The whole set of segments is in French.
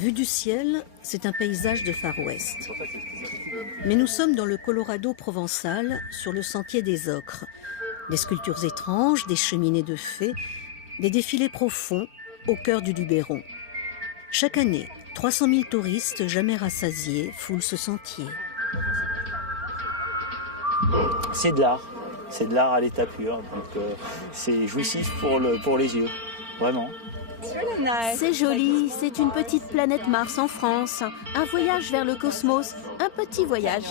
Vu du ciel, c'est un paysage de Far West. Mais nous sommes dans le Colorado provençal, sur le sentier des Ocres. Des sculptures étranges, des cheminées de fées, des défilés profonds au cœur du Luberon. Chaque année, 300 000 touristes jamais rassasiés foulent ce sentier. C'est de l'art à l'état pur, donc c'est jouissif pour les yeux, vraiment. C'est joli, c'est une petite planète Mars en France. Un voyage vers le cosmos, un petit voyage.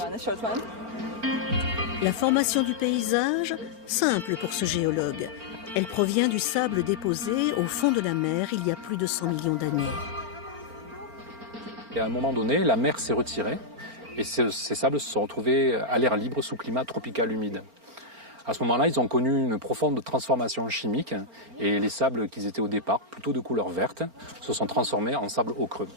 La formation du paysage, simple pour ce géologue. Elle provient du sable déposé au fond de la mer il y a plus de 100 millions d'années. Et à un moment donné, la mer s'est retirée et ces sables se sont retrouvés à l'air libre sous climat tropical humide. À ce moment-là, ils ont connu une profonde transformation chimique et les sables qui étaient au départ, plutôt de couleur verte, se sont transformés en sable ocreux.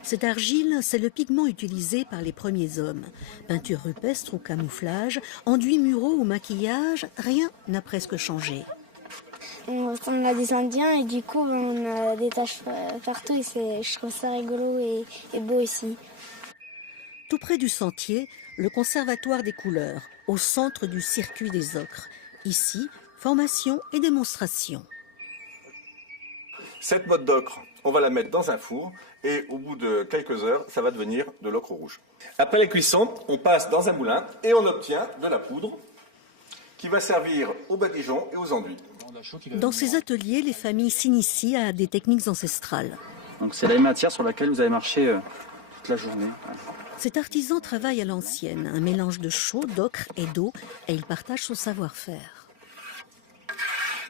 Cette argile, c'est le pigment utilisé par les premiers hommes. Peinture rupestre ou camouflage, enduits muraux ou maquillage, rien n'a presque changé. On a des Indiens et du coup on a des taches partout et je trouve ça rigolo et beau aussi. Tout près du sentier, le Conservatoire des couleurs, au centre du circuit des Ocres. Ici, formation et démonstration. Cette motte d'ocre, on va la mettre dans un four et au bout de quelques heures, ça va devenir de l'ocre rouge. Après la cuisson, on passe dans un moulin et on obtient de la poudre qui va servir aux badigeons et aux enduits. Dans ces ateliers, les familles s'initient à des techniques ancestrales. Donc c'est la matière sur laquelle vous avez marché toute la journée. Cet artisan travaille à l'ancienne, un mélange de chaux, d'ocre et d'eau, et il partage son savoir-faire.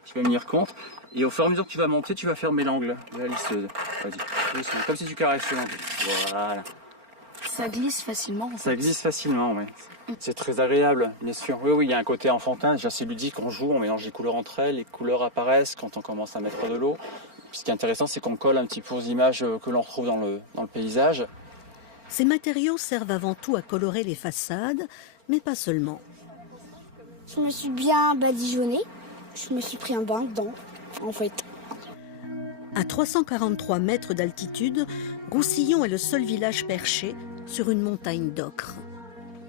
Tu vas venir compte, et au fur et à mesure que tu vas monter, tu vas fermer l'angle de la lisseuse. Vas-y, comme si tu caressais. Voilà. Ça glisse facilement. En fait. Ça glisse facilement, oui. C'est très agréable, bien sûr. Oui, il y a un côté enfantin, déjà c'est ludique, on joue, on mélange les couleurs entre elles, les couleurs apparaissent quand on commence à mettre de l'eau. Ce qui est intéressant, c'est qu'on colle un petit peu aux images que l'on retrouve dans le paysage. Ces matériaux servent avant tout à colorer les façades, mais pas seulement. Je me suis bien badigeonnée, je me suis pris un bain dedans, en fait. À 343 mètres d'altitude, Roussillon est le seul village perché sur une montagne d'ocre.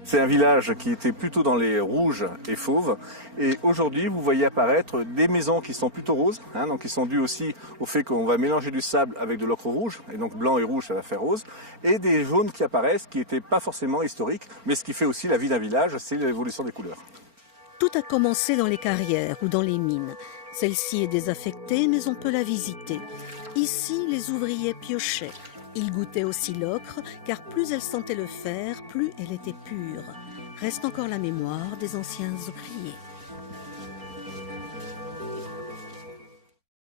C'est un village qui était plutôt dans les rouges et fauves. Et aujourd'hui, vous voyez apparaître des maisons qui sont plutôt roses, donc qui sont dues aussi au fait qu'on va mélanger du sable avec de l'ocre rouge. Et donc blanc et rouge, ça va faire rose. Et des jaunes qui apparaissent, qui n'étaient pas forcément historiques. Mais ce qui fait aussi la vie d'un village, c'est l'évolution des couleurs. Tout a commencé dans les carrières ou dans les mines. Celle-ci est désaffectée, mais on peut la visiter. Ici, les ouvriers piochaient. Ils goûtaient aussi l'ocre, car plus elle sentait le fer, plus elle était pure. Reste encore la mémoire des anciens ouvriers.